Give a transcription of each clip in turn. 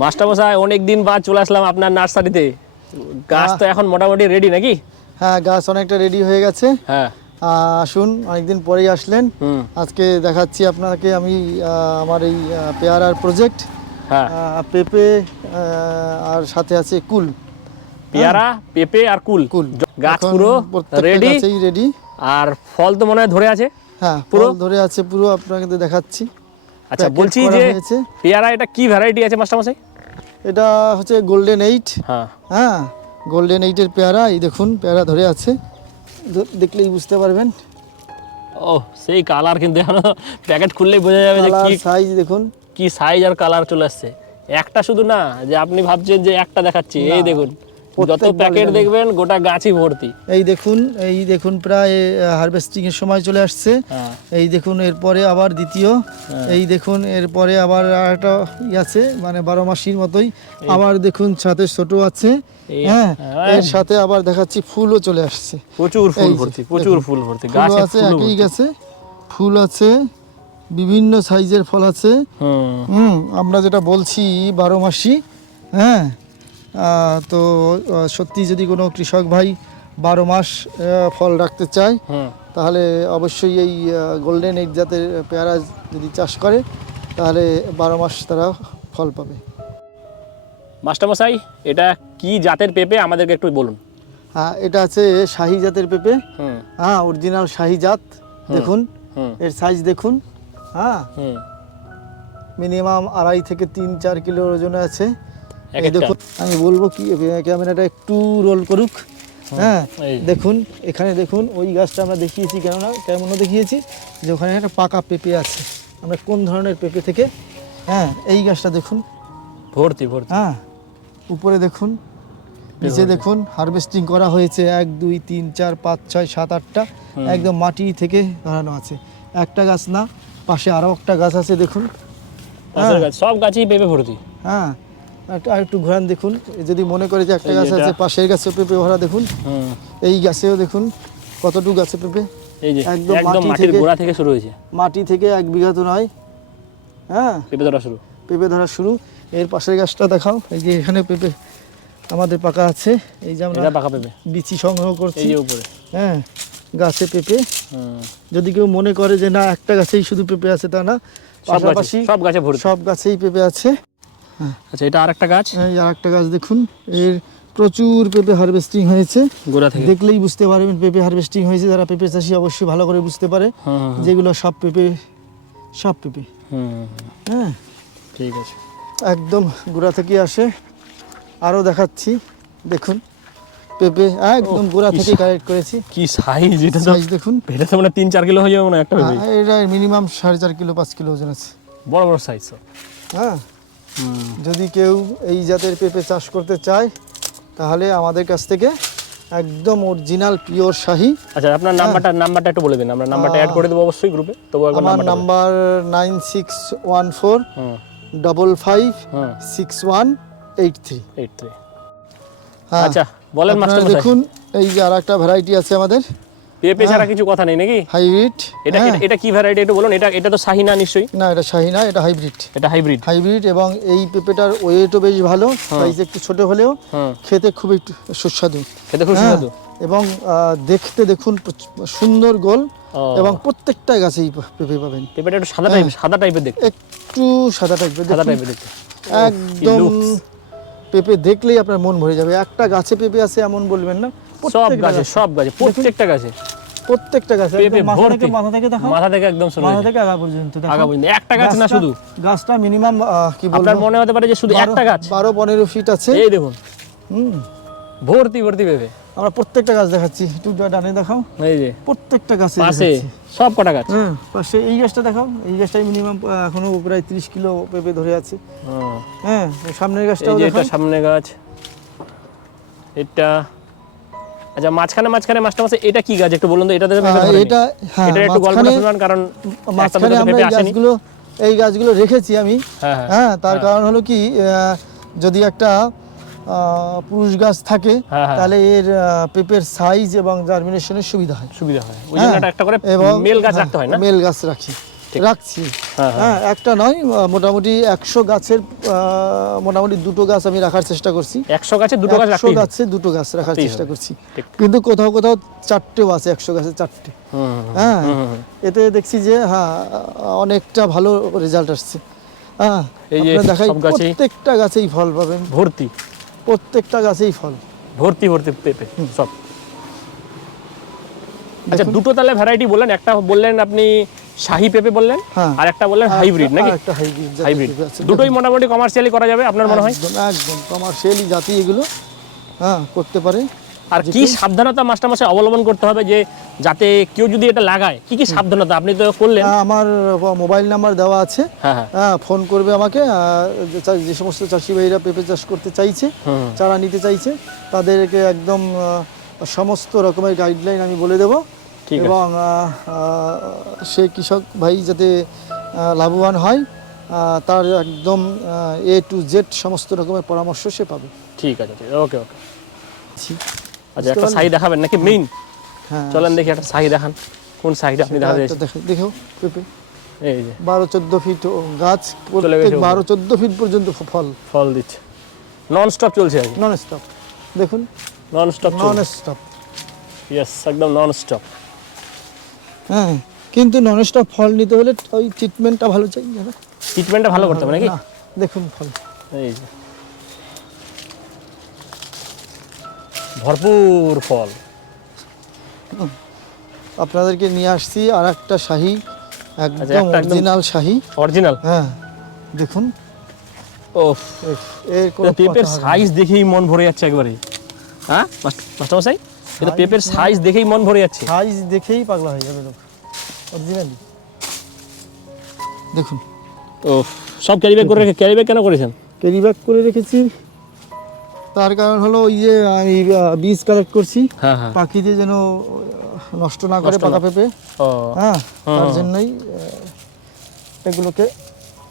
মাস্টারমশাই অনেক দিন বাদ চলে আসলাম আপনার নার্সারিতে। গাছ তো এখন মোটামুটি রেডি নাকি? হ্যাঁ গাছ অনেকটা রেডি হয়ে গেছে। হ্যাঁ। আসুন অনেকদিন পরেই আসলেন। আজকে দেখাচ্ছি আপনাকে আমি আমার এই পেয়ারার প্রজেক্ট হ্যাঁ। পেঁপে আর সাথে আছে কুল। পেয়ারা পেঁপে আর কুল। কুল। গাছ পুরো রেডি রেডি আর ফল তো মনে হয় ধরে আছে? হ্যাঁ পুরো? ধরে আছে পুরো আপনাকে তো দেখাচ্ছি। আচ্ছা বলছি যে। পেয়ারা এটা কি ভ্যারাইটি আছে মাস্টারমশাই? এটা হচ্ছে গোল্ডেন এইট হ্যাঁ। হ্যাঁ গোল্ডেন এইটের পেয়ারা এই দেখুন পেয়ারা ধরে আছে। দেখলেই বুঝতে পারবেন। ও সেই কালার কিন্তু প্যাকেট খুললেই বোঝা যাবে যে কি সাইজ দেখুন। কি সাইজ আর কালার চলে আসছে। একটা শুধু না যে আপনি ভাবছেন যে একটা দেখাচ্ছি এই দেখুন। যত প্যাকেট দেখবেন গোটা গাছই ভর্তি। এই দেখুন এই দেখুন প্রায় হারভেস্টিং এর সময় চলে আসছে। হ্যাঁ। এই দেখুন এরপরে আবার দ্বিতীয়। এই দেখুন এরপরে আবার একটা আছে মানে বারো মাসির মতোই। আবার দেখুন সাথে ছোট আছে। হ্যাঁ হ্যাঁ। এর সাথে আবার দেখাচ্ছি ফুলও চলে আসছে। প্রচুর ফুল ভর্তি প্রচুর ফুল ভর্তি গাছে আছে একই গাছে। ফুল আছে বিভিন্ন সাইজের ফল আছে। হুম আমরা যেটা বলছি বারো মাসি হ্যাঁ তো সত্যি যদি কোনো কৃষক ভাই বারো মাস ফল রাখতে চায় তাহলে অবশ্যই এই গোল্ডেন এইট জাতের পেয়ারা যদি চাষ করে তাহলে বারো মাস তারা ফল পাবে। মাস্টারমশাই এটা কি জাতের পেঁপে? আমাদেরকে একটু বলুন। হ্যাঁ এটা আছে শাহি জাতের পেঁপে। হ্যাঁ অরিজিনাল শাহি জাত দেখুন। এর সাইজ দেখুন। হ্যাঁ। মিনিমাম আড়াই থেকে তিন চার কিলো ওজনে আছে? দেখুন আমি বলব কি ক্যামেরাটা একটু রোল করুক হ্যাঁ? দেখুন এখানে দেখুন ওই গাছটা আমরা দেখিয়েছি কেননা কেমন দেখিয়েছি যে ওখানে একটা পাকা পেঁপে আছে। আমরা কোন ধরনের পেঁপে থেকে হ্যাঁ এই গাছটা দেখুন। ভর্তি ভর্তি। হ্যাঁ উপরে দেখুন নিচে দেখুন হারভেস্টিং করা হয়েছে এক দুই তিন চার পাঁচ ছয় সাত আটটা একদম মাটি থেকে ধরানো আছে। একটা গাছ না পাশে আরও একটা গাছ আছে দেখুন। গাছ সব গাছেই পেঁপে ভর্তি। হ্যাঁ আর একটু ঘোরান দেখুন। যদি মনে করে যে একটা গাছ আছে পাশের গাছে পেঁপে ভরা দেখুন। এই গাছেও দেখুন কতটুকু গাছে পেঁপে। এই একদম মাটির থেকে- গোড়া থেকে শুরু হয়েছে। মাটি থেকে এক বিঘা তো নয় হ্যাঁ? পেঁপে ধরা শুরু। পেঁপে ধরা শুরু। এর পাশের গাছটা দেখাও। এই যে এখানে পেঁপে আমাদের পাকা আছে। এই যে আমরা পাকা পেঁপে। বিচি সংগ্রহ এই করছি যে উপরে। হ্যাঁ গাছে পেঁপে। যদি কেউ মনে করে যে না একটা গাছেই শুধু পেঁপে আছে তা না পাশাপাশি সব গাছে সব গাছেই পেঁপে আছে। আচ্ছা এটা আরেকটা গাছ? এই আর একটা গাছ দেখুন এর প্রচুর পেঁপে হারভেস্টিং হয়েছে। গোড়া থেকে? দেখলেই বুঝতে পারবেন পেঁপে হারভেস্টিং হয়েছে। যারা পেঁপে চাষি অবশ্যই ভালো করে বুঝতে পারে হুম হুম, যেগুলো সব পেঁপে সব পেঁপে। হ্যাঁ। ঠিক আছে। একদম গোড়া থেকে আসে। আরও দেখাচ্ছি দেখুন। পেঁপে একদম গোড়া থেকে কালেক্ট করেছি। কি সাইজ এটা সাইজ দেখুন। এটা তো মানে তিন চার কিলো হয়ে যাবে না একটা পেঁপে। এটা মিনিমাম সাড়ে চার কিলো পাঁচ কিলো ওজন আছে। বড় বড় সাইজ হ্যাঁ। যদি কেউ এই জাতের পেঁপে চাষ করতে চায় তাহলে আমাদের কাছ থেকে একদম অরিজিনাল পিওর শাহি। আচ্ছা আপনার নাম্বারটা নাম্বারটা একটু বলে দিন। আমরা নাম্বারটা অ্যাড করে দেবো অবশ্যই গ্রুপে তবু আমার number nine six one four double five six one eight three eight three হ্যাঁ। আচ্ছা বলেন মাস্টার দেখুন এই যে আর একটা ভ্যারাইটি আছে আমাদের। পেঁপে ছাড়া কিছু কথা নেই নাকি? হাইব্রিড। এটা এটা- এটা কি ভ্যারাইটি একটু বলুন এটা এটা তো শাহিনা নিশ্চয়ই। না এটা শাহি না এটা হাইব্রিড। এটা হাইব্রিড। হাইব্রিড এবং এই পেঁপেটার ওয়েটও বেশ ভালো সাইজ একটু ছোট হলেও খেতে খুব একটু সুস্বাদু। খেতে খুব হ্যাঁ, সুস্বাদু। এবং দেখতে দেখুন সুন্দর গোল এবং প্রত্যেকটা গাছেই পেঁপে পাবেন। পেঁপেটা একটু সাদা টাইপ সাদা টাইপের দেখতে। একটু সাদা টাইপের সাদা টাইপের দেখতে। একদম পেঁপে দেখলেই আপনার মন ভরে যাবে। একটা গাছে পেঁপে আছে এমন বলবেন না। সব গাছে সব গাছে প্রত্যেকটা গাছে। প্রত্যেকটা গাছে পেঁপে মাথা থেকে মাথা থেকে দেখো মাথা থেকে একদম শুরু মাথা থেকে আগা পর্যন্ত দেখো আগা পর্যন্ত। একটা গাছ না শুধু? গাছটা মিনিমাম কি বলব? আপনার মনে হতে পারে যে শুধু একটা গাছ? বারো পনেরো ফিট আছে। এই দেখুন। হুম। ভর্তি ভর্তি পেঁপে। আমরা প্রত্যেকটা গাছ দেখাচ্ছি। একটু ডানে দেখাও। এই যে। প্রত্যেকটা গাছে পাশে সব কটা গাছ। হ্যাঁ পাশে এই গাছটা দেখাও। এই গাছটাই মিনিমাম এখনও প্রায় তিরিশ কিলো পেঁপে ধরে আছে। হ্যাঁ সামনের গাছটাও যে দেখাও এটা সামনে গাছ। এটা আচ্ছা মাঝখানে মাঝখানে মাসে এটা কি গাছ? একটু বলুন তো এটাতে। এটা হ্যাঁ এটা একটু গল্পটা মাঝখানে- শুনান কারণ মাঝখানে আমরা এই গাছগুলো এই গাছগুলো রেখেছি আমি। হ্যাঁ হ্যাঁ হ্যাঁ তার কারণ হলো কি যদি একটা পুরুষ গাছ থাকে হ্যাঁ, হ্যাঁ। তাহলে এর পেঁপের সাইজ এবং জার্মিনেশনের সুবিধা হয়। সুবিধা হয়। ওই জন্য হ্যাঁ, একটা করে মেল গাছ হ্যাঁ, রাখতে হয় না? মেল গাছ রাখি। রাখছি। হ্যাঁ, হ্যাঁ। হ্যাঁ একটা নয় মোটামুটি একশো গাছের মোটামুটি দুটো গাছ আমি রাখার চেষ্টা করছি। একশো গাছে দুটো গাছ একশো। গাছে দুটো গাছ রাখার চেষ্টা করছি। কিন্তু কোথাও কোথাও চারটেও আছে একশো গাছে চারটে। হ্যাঁ। এতে দেখছি যে হ্যাঁ অনেকটা ভালো রেজাল্ট আসছে। হ্যাঁ এই দেখাই প্রত্যেকটা গাছেই ফল পাবেন। ভর্তি। প্রত্যেকটা গাছেই ফল। ভর্তি ভর্তি পেঁপে সব। আচ্ছা দুটো তাহলে ভ্যারাইটি বললেন একটা বললেন আপনি শাহি পেঁপে বললেন হ্যাঁ। আর একটা বললেন হাইব্রিড নাকি? একটা হাইব্রিড। হাইব্রিড দুটোই মোটামুটি কমার্শিয়ালি করা যাবে আপনার মনে হয়? একদম কমার্শিয়ালি জাতি এগুলো হ্যাঁ করতে পারে। আর কি সাবধানতা মাস্টার মাসে অবলম্বন করতে হবে যে যাতে কেউ যদি এটা লাগায় কি কি সাবধানতা? আপনি তো করলেন। হ্যাঁ, আমার মোবাইল নাম্বার দেওয়া আছে। হ্যাঁ হ্যাঁ। ফোন করবে আমাকে যে সমস্ত চাষি ভাইরা পেঁপে চাষ করতে চাইছে। চারা নিতে চাইছে তাদেরকে একদম সমস্ত রকমের গাইডলাইন আমি বলে দেব। এবং সে কৃষক ভাই যাতে লাভবান হয় তার একদম এ টু জেড সমস্ত রকমের পরামর্শ সে পাবে। ঠিক আছে ওকে ওকে আচ্ছা একটা শাহি দেখাবেন নাকি মেইন হ্যাঁ। চলেন দেখি একটা শাহি দেখান। কোন শাহিটা আপনি দেখা দিয়েছেন দেখো- পেঁপে। এই যে। বারো চোদ্দ ফিট গাছ প্রত্যেক বারো চোদ্দ ফিট পর্যন্ত ফল। ফল দিচ্ছে। নন স্টপ চলছে নন স্টপ দেখুন। Non stop non stop yes একদম নন স্টপ হ্যাঁ কিন্তু নন ফল নিতে হলে ওই ট্রিটমেন্টটা ভালো চাই না ট্রিটমেন্টটা ভালো করতে হবে নাকি? দেখুন ফল। এই যে। ভরপুর ফল। আপনাদেরকে নিয়ে আসছি আর একটা শাহি একদম অরিজিনাল শাহি। অরিজিনাল হ্যাঁ দেখুন। ওফ এর পেঁপের। সাইজ দেখেই মন ভরে যাচ্ছে একবারে। হ্যাঁ মাস্টার মশাই এটা পেঁপের সাইজ দেখেই মন ভরে যাচ্ছে। সাইজ দেখেই পাগলা হয়ে যাবে লোক। অরিজিনালি দেখুন। ও সব ক্যারি ব্যাগ করে রেখে ক্যারি ব্যাগ কেন করেছেন? ক্যারি ব্যাগ করে রেখেছি। তার কারণ হলো ওই যে আমি বীজ কালেক্ট করছি। হ্যাঁ হ্যাঁ। পাখিতে যেন নষ্ট না করে পাকা পেঁপে। হ্যাঁ তার জন্যই এগুলোকে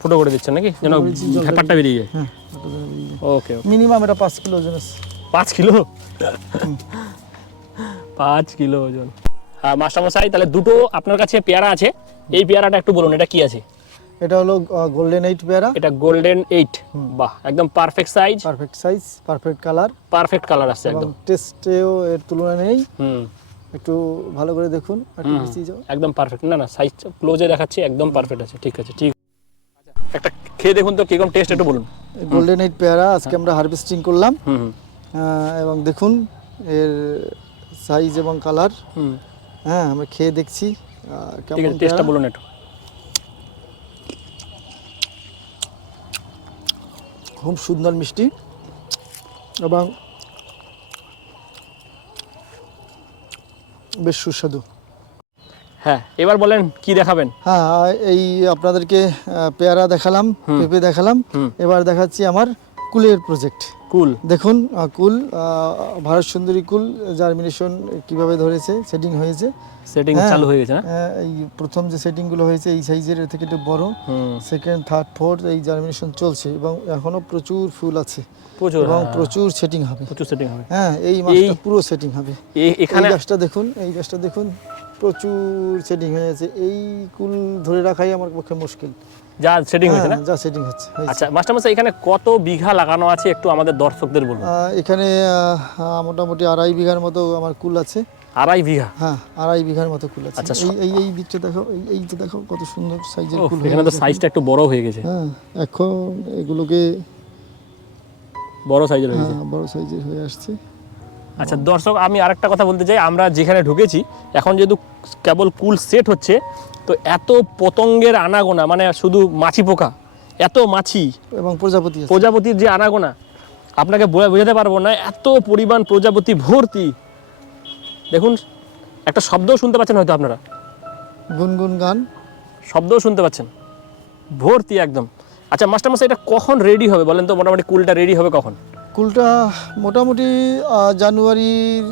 ফুটো করে দিচ্ছেন নাকি? যেন ব্যাপারটা বেরিয়ে যায়। হ্যাঁ ওকে মিনিমাম এটা পাঁচ কিলো ওজন আছে পাঁচ কিলো? পাঁচ কিলো ওজন। হ্যাঁ মাস্টারমশাই তাহলে দুটো আপনার কাছে পেয়ারা আছে। এই পেয়ারাটা একটু বলুন এটা কি আছে? এটা হলো গোল্ডেন এইট পেয়ারা। এটা গোল্ডেন এইট বাহ একদম perfect size perfect size perfect colour perfect colour আসছে একদম। টেস্টেও এর তুলনা নেই। হুম। একটু ভালো করে দেখুন একদম পারফেক্ট না না সাইজ ক্লোজে দেখাচ্ছি একদম পারফেক্ট আছে ঠিক আছে ঠিক। একটা খেয়ে দেখুন তো কীরকম টেস্ট একটু বলুন। গোল্ডেন এইট পেয়ারা আজকে আমরা হারভেস্টিং করলাম। এবং দেখুন এর সাইজ এবং কালার হুম। হ্যাঁ আমরা খেয়ে দেখছি কেমন টেস্টটা বলুন একটু। খুব সুন্দর মিষ্টি। এবং বেশ সুস্বাদু। হ্যাঁ এবার বলেন কি দেখাবেন? হ্যাঁ এই আপনাদেরকে পেয়ারা দেখালাম পেঁপে দেখালাম। এবার দেখাচ্ছি আমার কুলের প্রজেক্ট কুল। দেখুন কুল ভারত সুন্দরী কুল জার্মিনেশন কীভাবে ধরেছে সেটিং হয়েছে। সেটিং হ্যাঁ। চালু হয়ে? গেছে না এই প্রথম যে সেটিংগুলো হয়েছে এই সাইজের থেকে একটু বড়। সেকেন্ড থার্ড ফোর্থ এই জার্মিনেশন চলছে এবং এখনও প্রচুর ফুল আছে। প্রচুর এবং হ্যাঁ, প্রচুর সেটিং হবে। প্রচুর সেটিং হবে। হ্যাঁ এই এই- পুরো সেটিং হবে। এখানে গাছটা দেখুন এই গাছটা দেখুন প্রচুর সেটিং হয়ে আছে। এই কুল ধরে রাখাই আমার পক্ষে মুশকিল। যা সেটিং হয়েছে না? হ্যাঁ, যা সেটিং হচ্ছে আচ্ছা মাস্টার মশাই এখানে কত বিঘা লাগানো আছে একটু আমাদের দর্শকদের বলুন? এখানে মোটামুটি আড়াই বিঘার মতো আমার কুল আছে। আড়াই বিঘা? হ্যাঁ আড়াই বিঘার মতো কুল আছে। আচ্ছা, এই এই এই দিকটা দেখো এই এইটা দেখো কত সুন্দর সাইজের কুল এখানে তো সাইজটা একটু বড় হয়ে গেছে। হ্যাঁ এখন এগুলোকে বড় সাইজের হয়েছে হ্যাঁ, বড় সাইজের হয়ে আসছে। আচ্ছা দর্শক আমি আরেকটা কথা বলতে চাই। আমরা যেখানে ঢুকেছি এখন যেহেতু কেবল কুল সেট হচ্ছে তো এত পতঙ্গের আনাগোনা মানে শুধু মাছি পোকা এত মাছি এবং প্রজাপতি প্রজাপতির যে আনাগোনা আপনাকে বোঝাতে পারব না এত পরিমাণ প্রজাপতি ভর্তি। দেখুন একটা শব্দও শুনতে পাচ্ছেন হয়তো আপনারা। গুনগুন গান। শব্দও শুনতে পাচ্ছেন। ভর্তি একদম। আচ্ছা মাস্টার মাস্টার এটা কখন রেডি হবে বলেন তো? মোটামুটি কুলটা রেডি হবে কখন? কুলটা মোটামুটি জানুয়ারির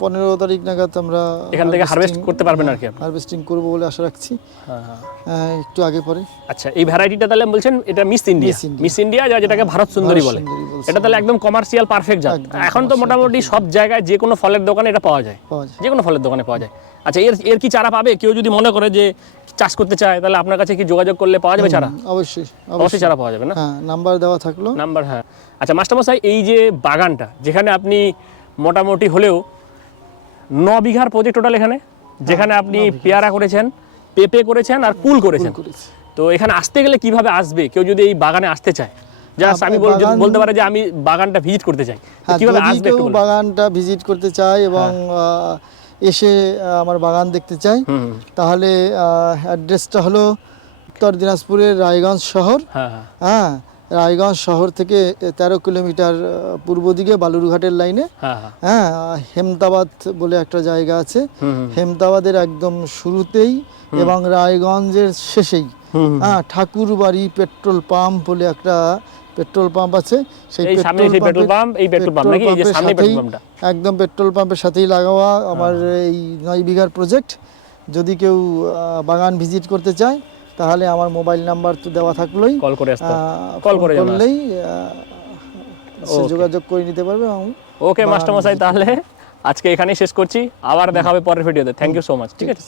পনেরো তারিখ নাগাদ আমরা এখান থেকে হারভেস্ট করতে পারবেন আর কি হারভেস্টিং করব বলে আশা রাখছি। হ্যাঁ হ্যাঁ। একটু আগে পরে। আচ্ছা এই ভ্যারাইটিটা তাহলে বলছেন এটা মিস ইন্ডিয়া মিস ইন্ডিয়া যা যেটাকে ভারত সুন্দরী বলে। এটা তাহলে একদম কমার্শিয়াল পারফেক্ট জাত। এখন তো মোটামুটি সব জায়গায় যে কোনো ফলের দোকানে এটা পাওয়া যায়। পাওয়া যায়। যে কোনো ফলের দোকানে পাওয়া যায়। আচ্ছা এর এর কি চারা পাবে? কেউ যদি মনে করে যে চাষ করতে চায় তাহলে আপনার কাছে কি যোগাযোগ করলে পাওয়া যাবে চারা? অবশ্যই অবশ্যই অবশ্যই। চারা পাওয়া যাবে না? হ্যাঁ নাম্বার দেওয়া থাকল। নাম্বার হ্যাঁ। আচ্ছা মাস্টারমশাই এই যে বাগানটা যেখানে আপনি মোটামুটি হলেও ন বিঘার প্রজেক্ট টোটাল এখানে যেখানে আপনি পেয়ারা করেছেন পেঁপে করেছেন আর কুল করেছেন। তো এখানে আসতে গেলে কীভাবে আসবে? কেউ যদি এই বাগানে আসতে চায় জাস্ট আমি বল- বলতে পারে যে আমি বাগানটা ভিজিট করতে চাই হ্যাঁ কীভাবে আসবে একটু বাগানটা ভিজিট করতে চায় এবং এসে আমার বাগান দেখতে হুম, তাহলে অ্যাড্রেসটা হলো উত্তর দিনাজপুরের রায়গঞ্জ শহর। হ্যাঁ হ্যাঁ। হ্যাঁ রায়গঞ্জ শহর থেকে তেরো কিলোমিটার আহ, পূর্ব দিকে বালুরঘাটের লাইনে। হ্যাঁ হ্যাঁ। হ্যাঁ হেমতাবাদ বলে একটা জায়গা আছে। হুম হুম, হেমতাবাদের একদম শুরুতেই এবং রায়গঞ্জের শেষেই। হ্যাঁ ঠাকুরবাড়ি পেট্রোল পাম্প বলে একটা পেট্রোল পাম্প আছে। সেই পেট্রোল পাম্প এই পেট্রোল পাম্প নাকি? এই যে সামনে পেট্রোল পাম্পটা। একদম পেট্রোল পাম্পের সাথেই লাগাওয়া আমার এই নয় বিঘার প্রজেক্ট যদি কেউ বাগান ভিজিট করতে চায় তাহলে আমার মোবাইল নাম্বার তো দেওয়া থাকলোই। কল করে কল করে। করলেই যোগাযোগ করে নিতে পারবে ওকে ওকে মাস্টারমশাই তাহলে আজকে এখানেই শেষ করছি। আবার দেখা হবে পরের ভিডিওতে। থ্যাংক ইউ সো মাচ ঠিক আছে।